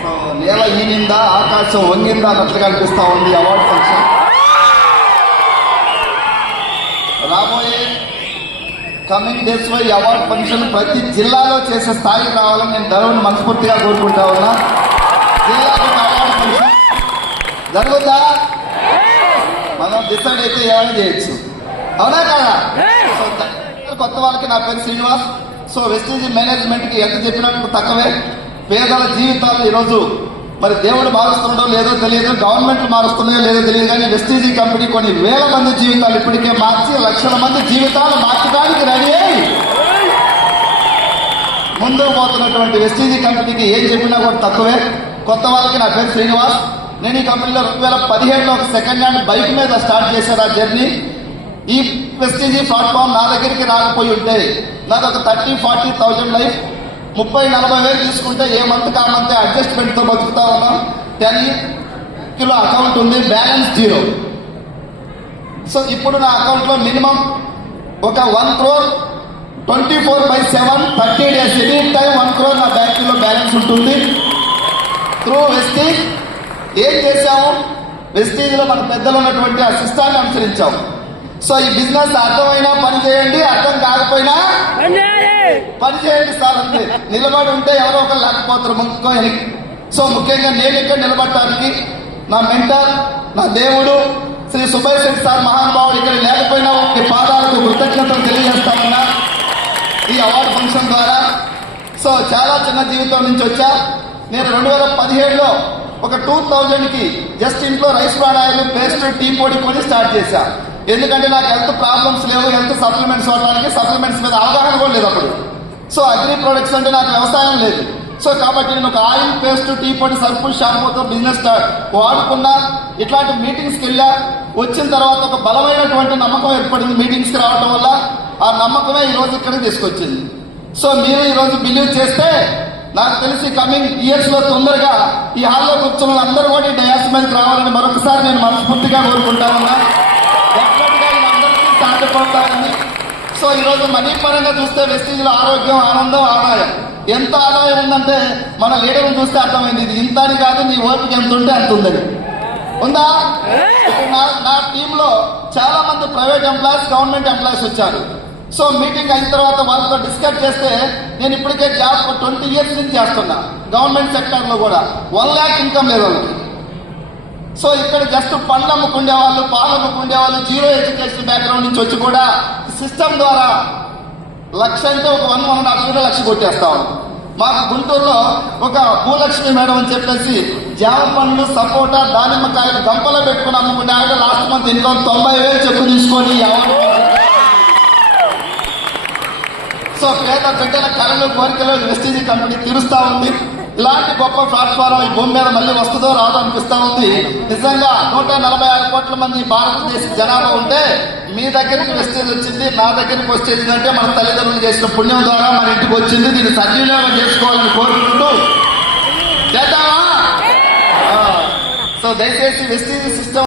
So నేల ఈనిందా ఆకాశం వంగిందా అన్నట్లుగా అనిపిస్తా ఉంది అవార్డు ఫంక్షన్. రాబోయే కమింగ్ డేస్ లో ఈ అవార్డు ఫంక్షన్ ప్రతి జిల్లాలో చేసే స్థాయికి రావాలని నేను దేవుని మనస్ఫూర్తిగా కోరుకుంటా ఉన్నా. జిల్లాకు అవార్డు ఫంక్షన్ జరుగుతా మనం డిసైడ్ అయితే ఏమైనా చేయొచ్చు, అవునా కదా? సో కొత్త వాళ్ళకి నా పేరు శ్రీనివాస్. సో వెస్టీజ్ మేనేజ్మెంట్ కి ఎంత చెప్పినట్టు తక్కువే. పేదల జీవితాలు ఈరోజు మరి దేవుడు మారుస్తుండో లేదో తెలియదు, గవర్నమెంట్ మారుస్తున్నాయో లేదో తెలియదు, కానీ వెస్టీజీ కంపెనీ కొన్ని వేల మంది జీవితాలు ఇప్పటికే మార్చి లక్షల మంది జీవితాలు మార్చడానికి రెడీ అయ్యి ముందుకు పోతున్నటువంటి వెస్టీజీ కంపెనీకి ఏం చెప్పినా కూడా తక్కువే. కొత్త వాళ్ళకి నా పేరు శ్రీనివాస్. నేను ఈ కంపెనీలో 2017లో ఒక సెకండ్ హ్యాండ్ బైక్ మీద స్టార్ట్ చేశాను ఆ జర్నీ. ఈ వెస్టీజీ ప్లాట్ఫామ్ నా దగ్గరికి రాకపోయి ఉంటే నాకు ఒక 30-40,000 లైఫ్ 30-40 వేలు తీసుకుంటే ఏ మంత్ ఆ మంత్ అడ్జస్ట్మెంట్ తో బతుకుతా ఉన్నాం. 10 కిలో అకౌంట్ ఉంది, బ్యాలెన్స్ 0. సో ఇప్పుడు నా అకౌంట్ లో మినిమం ఒక 1 crore 24/7 30 days any time 1 crore నా బ్యాంకులో బ్యాలెన్స్ ఉంటుంది. త్రూ వెస్టీజ్ ఏం చేశాము, వెస్టీజ్ లో మన పెద్దలు ఉన్నటువంటి ఆ సిస్టాన్ని అనుసరించాము. సో ఈ బిజినెస్ అర్థమైనా పని చేయండి, అర్థం కాకపోయినా పని చేయండి సార్ అంతే. నిలబడి ఉంటే ఎవరో ఒకరు లేకపోతారు ముక్కో. సో ముఖ్యంగా నేను ఇక్కడ నిలబడటానికి నా మెంటర్, నా దేవుడు శ్రీ సుబ్బయ్య శెట్టి సార్ మహానుభావుడు ఇక్కడ లేకపోయినా ఈ పాదాలకు కృతజ్ఞతలు తెలియజేస్తామన్నా ఈ అవార్డు ఫంక్షన్ ద్వారా. సో చాలా చిన్న జీవితం నుంచి వచ్చా. నేను 2017లో ఒక 2000కి జస్ట్ ఇంట్లో rice bran oil, paste, tea పొడి కొని స్టార్ట్ చేశా. ఎందుకంటే నాకు హెల్త్ ప్రాబ్లమ్స్ లేవు, హెల్త్ సప్లిమెంట్స్ వాడడానికి సప్లిమెంట్స్ మీద అవగాహన కూడా లేదు అప్పుడు. సో అగ్రి ప్రొడక్ట్స్ అంటే నాకు వ్యవసాయం లేదు. సో కాబట్టి నేను ఒక ఆయిల్, పేస్ట్, టీ పొడి, సర్పు, షాంపూతో బిజినెస్ వాడుకున్నా. ఇట్లాంటి మీటింగ్స్కి వెళ్ళా. వచ్చిన తర్వాత ఒక బలమైనటువంటి నమ్మకం ఏర్పడింది మీటింగ్స్కి రావడం వల్ల. ఆ నమ్మకమే ఈ రోజు ఇక్కడికి తీసుకొచ్చింది. సో మీరు ఈ రోజు బిలీవ్ చేస్తే నాకు తెలిసి కమింగ్ ఇయర్స్ లో తొందరగా ఈ హాల్లో కూర్చున్న అందరూ కూడా ఈ డయాస్ మీదకి రావాలని మరొకసారి నేను మనస్ఫూర్తిగా కోరుకుంటా ఉన్నా. డెఫినెట్గా ఇది అందరికీ సాధ్యపడతారని. సో ఈరోజు మనీ పరంగా చూస్తే వెస్టీజ్ లో ఆరోగ్యం, ఆనందం, ఆదాయం. ఎంత ఆదాయం ఉందంటే మన లీడర్ని చూస్తే అర్థమైంది. ఇది ఇంత అని కాదు, నీ ఓపిక ఎంత ఉంటే అంత ఉందని ఉందా. ఇప్పుడు నా టీంలో చాలా మంది ప్రైవేట్ ఎంప్లాయీస్, గవర్నమెంట్ ఎంప్లాయీస్ వచ్చారు. సో మీటింగ్ అయిన తర్వాత వాళ్ళతో డిస్కస్ చేస్తే నేను ఇప్పటికే జాబ్ 20 years నుంచి చేస్తున్నా గవర్నమెంట్ సెక్టర్ లో కూడా. 1 lakh ఇన్కమ్ లేదు వాళ్ళకి. సో ఇక్కడ జస్ట్ పండ్లు అమ్ముకుండే వాళ్ళు, పాలు అమ్ముకుండే వాళ్ళు, 0 ఎడ్యుకేషన్ బ్యాక్గ్రౌండ్ నుంచి వచ్చి కూడా సిస్టమ్ ద్వారా లక్ష అంటే ఒక 1.5 లక్ష కొట్టేస్తాం. మాకు గుంటూరులో ఒక భూలక్ష్మి మేడం అని చెప్పేసి జామ పండ్లు, సపోటా, దానిమ్మకాయలు గంపలో పెట్టుకుని అమ్ముకుంటే ఆవిడ లాస్ట్ మంత్ ఇన్కమ్ 90,000 చెప్పు తీసుకొని సో పేద బిడ్డల కళలు, కోరికలు వెస్టీజీ కంపెనీ తీరుస్తా ఉంది. ఇలాంటి గొప్ప ప్లాట్ఫారం ఈ భూమి మీద మళ్ళీ వస్తుందో రాదో అనిపిస్తా ఉంది. నిజంగా 146 కోట్ల మంది భారతదేశ జనాభా ఉంటే మీ దగ్గరికి వెస్టేజ్ వచ్చింది, నా దగ్గరికి వచ్చేది అంటే మన తల్లిదండ్రులు చేసిన పుణ్యం ద్వారా మన ఇంటికి వచ్చింది. దీన్ని సద్వినియోగం చేసుకోవాలని కోరుకుంటూ చేద్దామా? సో దయచేసి వెస్టీజ్ సిస్టమ్